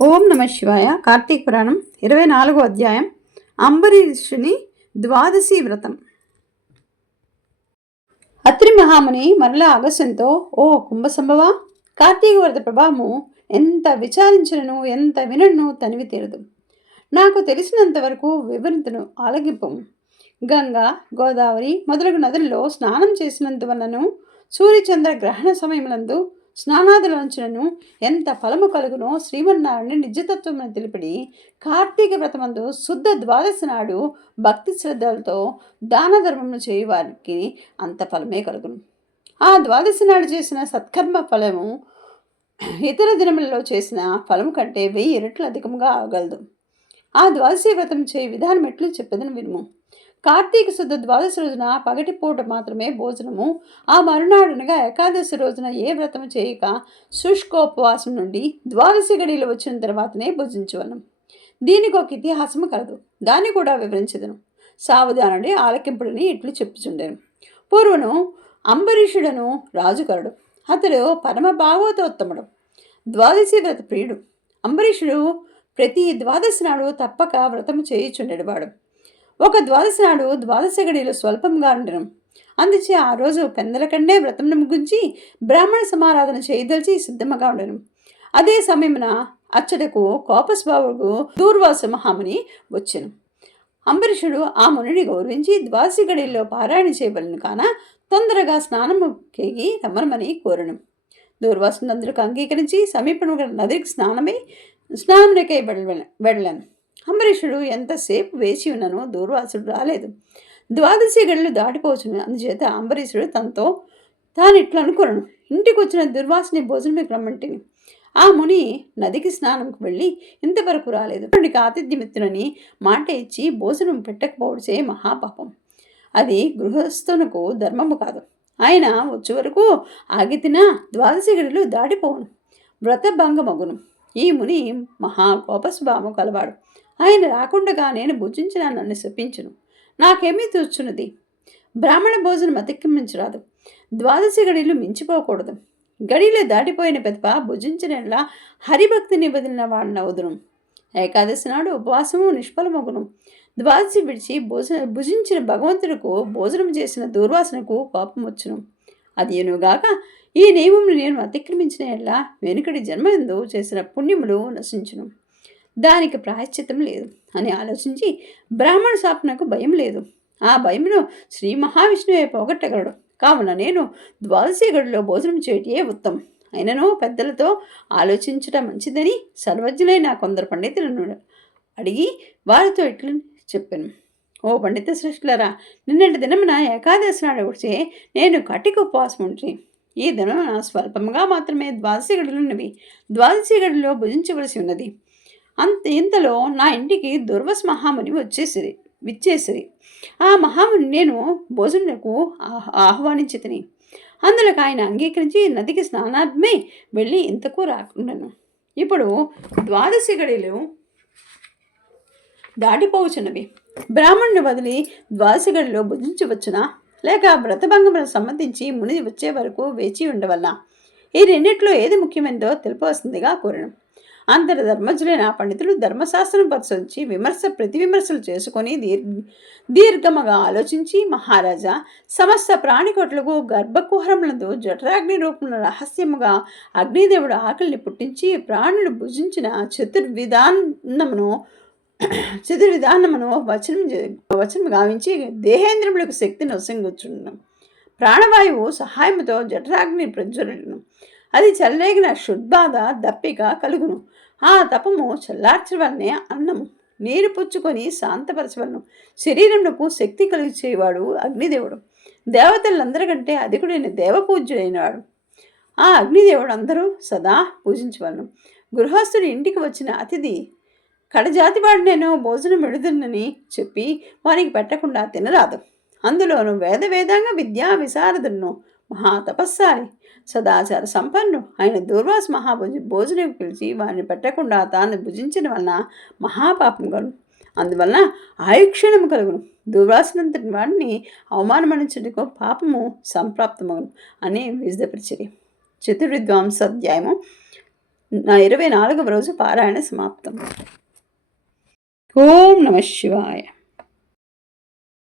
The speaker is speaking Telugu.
ఓం నమ శివాయ. కార్తీక పురాణం ఇరవై నాలుగో అధ్యాయం. అంబరీషుని ద్వాదశి వ్రతం. అత్రి మహాముని మరలా ఆగస్యంతో ఓ కుంభసంభవ కార్తీక వ్రత ప్రభావము ఎంత విచారించినను ఎంత వినను తనివి తీరదు. నాకు తెలిసినంత వరకు వివరింతను ఆలగింపము గంగా గోదావరి మొదలగు నదుల్లో స్నానం చేసినంత వలనను సూర్యచంద్ర గ్రహణ సమయములందు స్నానాదులంచులను ఎంత ఫలము కలుగునో శ్రీమన్నారాయణ నిజతత్వమును తెలిపిడి కార్తీక వ్రతమందు శుద్ధ ద్వాదశి నాడు భక్తి శ్రద్ధలతో దాన ధర్మమును చేయువారికి అంత ఫలమే కలుగును. ఆ ద్వాదశి నాడు చేసిన సత్కర్మ ఫలము ఇతర దినములలో చేసిన ఫలము కంటే వెయ్యి రెట్లు అధికముగా అవగలదు ఆ ద్వాదశి వ్రతం చేయి విధానం ఎట్లు చెప్పదని వినుము. కార్తీక శుద్ధ ద్వాదశి రోజున పగటిపూట మాత్రమే భోజనము. ఆ మరునాడునగా ఏకాదశి రోజున ఏ వ్రతము చేయక శుష్కోపవాసం నుండి ద్వాదశి గడిలో వచ్చిన తర్వాతనే భుజించవలను దీనికి ఒక ఇతిహాసము కలదు. దాన్ని కూడా వివరించదను. సావధానుడి ఆలకింపుడిని ఇట్లు చెప్పుచుండెను. పూర్వను అంబరీషుడను రాజుకరుడు. అతడు పరమ భాగవతోత్తముడు ద్వాదశి వ్రత ప్రియుడు. అంబరీషుడు ప్రతి ద్వాదశి నాడు తప్పక వ్రతము చేయుచుండెడవాడు ఒక ద్వాదశి నాడు ద్వాదశ గడిలో స్వల్పంగా ఉండడం అందుచే ఆ రోజు పెందల కంటే వ్రతం ముగించి బ్రాహ్మణ సమారాధన చేయదలిచి సిద్ధముగా ఉండను. అదే సమయమున అచ్చటకు కోపస్వాముడు దూర్వాస మహాముని వచ్చెను. అంబరీషుడు ఆ మునిని గౌరవించి ద్వాదశి గడిలో పారాయణ చేయబలను కాన తొందరగా స్నానము కేగి రమ్మనమని కోరను. దూర్వాసునందరికి అంగీకరించి సమీపంలో నదికి స్నానమై స్నానమునకై వెళ్ళను అంబరీషుడు ఎంతసేపు వేచి ఉన్ననో దూర్వాసుడు రాలేదు. ద్వాదశి గడులు దాటిపోవచ్చును. అందుచేత అంబరీషుడు తనతో తాను ఇట్లా అనుకున్నాను ఇంటికి వచ్చిన దుర్వాసుని భోజనం రమ్మంటిని ఆ ముని నదికి స్నానంకు వెళ్ళి ఇంతవరకు రాలేదు. అతనికి ఆతిథ్యమిత్రుని మాట ఇచ్చి భోజనం పెట్టకపోవచ్చే మహాపాపం. అది గృహస్థునకు ధర్మము కాదు. ఆయన వచ్చే వరకు ఆగితినా ద్వాదశి గడులు దాటిపోవును. వ్రతభంగమగును. ఈ ముని మహా కోపస్వభావం కలవాడు. ఆయన రాకుండగా నేను భుజించినా నన్ను శపించును. నాకేమీ తూర్చున్నది బ్రాహ్మణ భోజనం అతిక్రమించరాదు. ద్వాదశి గడిలు మించిపోకూడదు. గడిలో దాటిపోయిన పెదప భుజించినలా హరిభక్తిని వదిలిన వాడిన ఉదును ఏకాదశి నాడు ఉపవాసము నిష్ఫలమగును. ద్వాదశి విడిచి భోజన భుజించిన భగవంతుడికు భోజనం చేసిన దూర్వాసనకు కోపం వచ్చును అది ఈ నియమం నేను అతిక్రమించిన ఎల్లా వెనుకటి జన్మందు చేసిన పుణ్యములు నశించును. దానికి ప్రాయశ్చిత్తం లేదు అని ఆలోచించి బ్రాహ్మణ శాపనకు భయం లేదు. ఆ భయమును శ్రీ మహావిష్ణువే పోగొట్టగలడు. కావున నేను ద్వాదశి గడిలో భోజనం చేయటే ఉత్తమం. అయినను పెద్దలతో ఆలోచించటం మంచిదని సర్వజ్ఞులైన కొందరు పండితులను అడిగి వారితో ఇట్లు చెప్పాను. ఓ పండిత సృష్టిలరా నిన్నటి దినమున ఏకాదశి నాడు వచ్చి నేను కటిక ఉపవాసం ఉంటుంది ఈ దినమున స్వల్పంగా మాత్రమే ద్వాదశి గడులున్నవి ద్వాదశి గడిలో భుజించవలసి ఉన్నది. అంత ఇంతలో నా ఇంటికి దుర్వస్ మహాముని వచ్చేసిరి విచ్చేసిరి. ఆ మహాముని నేను భోజనకు ఆహ్వానించి తిని అందులోకి ఆయన అంగీకరించి నదికి స్నానార్థమై వెళ్ళి ఇంతకు రాకుండాను. ఇప్పుడు ద్వాదశి గడిలు దాటిపోవచ్చున్నవి బ్రాహ్మణుని వదిలి ద్వాదశి గడిలో భుజించవచ్చునా? లేక వ్రతభంగములకు సంబంధించి ముని వచ్చే వరకు వేచి ఉండవల్ల ఈ రెండిట్లో ఏది ముఖ్యమైనదో తెలిపవలసిందిగా కోరడం అంతటి ధర్మజులైన పండితులు ధర్మశాస్త్రం పరిశోధించి విమర్శ ప్రతి విమర్శలు చేసుకొని దీర్ దీర్ఘముగా ఆలోచించి మహారాజా సమస్త ప్రాణికోట్లకు గర్భకుహరములందు జఠరాగ్ని రూపంలో రహస్యముగా అగ్నిదేవుడు ఆకలిని పుట్టించి ప్రాణులు భుజించిన చతుర్విధానమును చతుర్విధానమును వచనం వచనం గావించి దేహేంద్రములకు శక్తిని వసంగుచున్నాం ప్రాణవాయువు సహాయముతో జఠరాగ్ని ప్రజ్వలను అది చల్లేగిన షుడ్బాధ దప్పిక కలుగును. ఆ తపము చల్లార్చడం అన్నము. నీరు పుచ్చుకొని శాంతపరచవలను. శరీరమునకు శక్తి కలిగించేవాడు అగ్నిదేవుడు. దేవతలందరికంటే అధికుడైన దేవపూజ్యుడైనవాడు. ఆ అగ్నిదేవుడు అందరూ సదా పూజించవలను. గృహస్థుడి ఇంటికి వచ్చిన అతిథి కడజాతివాడు నేను భోజనం విడుదనని చెప్పి వారికి పెట్టకుండా తినరాదు. అందులోను వేద వేదాంగ విద్యా విశారదును మహాతపస్సారి సదాచార సంపన్ను. ఆయన దూర్వాస మహాభుజి భోజనం పిలిచి వారిని పెట్టకుండా తాను భుజించిన వలన మహాపాపం కలుగు. అందువలన ఆయుక్షణం కలుగును. దుర్వాసనంతటి వాడిని అవమానమనించుటకు పాపము సంప్రాప్తమగును అని విజదపరిచిరి చతుర్విద్వాంస అధ్యాయము నా ఇరవై నాలుగవ రోజు పారాయణ సమాప్తం. ఓం నమ శివాయ.